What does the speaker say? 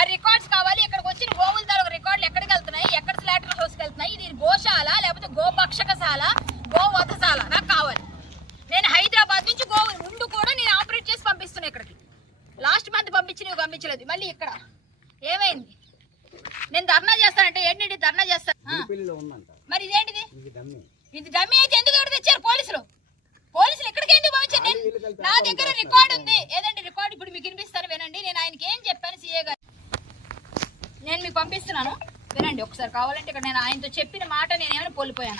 ఆ రికార్డ్స్ కావాలి ఇక్కడికి వచ్చిన గోవుల ధర రికార్డులు ఎక్కడికి వెళ్తున్నాయి ఎక్కడ స్లాటర్ హౌస్కి వెళ్తున్నాయి ఇది గోశాల లేకపోతే గోపక్షకశాల గోవధశాల నాకు కావాలి నేను హైదరాబాద్ నుంచి గోవులు ముందు కూడా నేను ఆపరేట్ చేసి పంపిస్తున్నాను ఇక్కడికి లాస్ట్ మంత్ పంపించినవి పంపించలేదు మళ్ళీ ఇక్కడ ఏమైంది నేను ధర్నా చేస్తానంటే ఏంటి ధర్నా చేస్తాను మరి ఇదేంటిది ఇది డమ్మీ అయితే ఎందుకు ఎవరు పంపిస్తున్నాను వినండి ఒకసారి కావాలంటే ఇక్కడ నేను ఆయనతో చెప్పిన మాట నేను ఏమైనా కోల్పోయాను